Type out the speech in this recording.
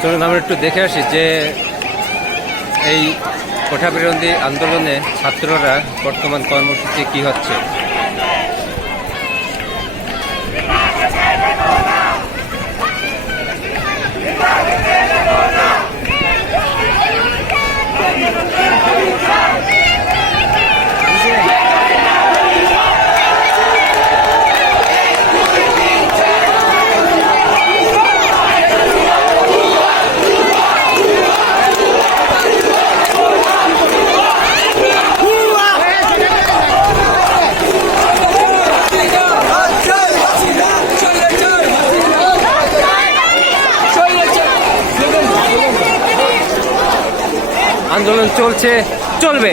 চলুন আমরা একটু দেখে আসি যে এই কোঠাবিরোধী আন্দোলনে ছাত্ররা বর্তমান কর্মসূচি কি হচ্ছে। আন্দোলন চলছে চলবে।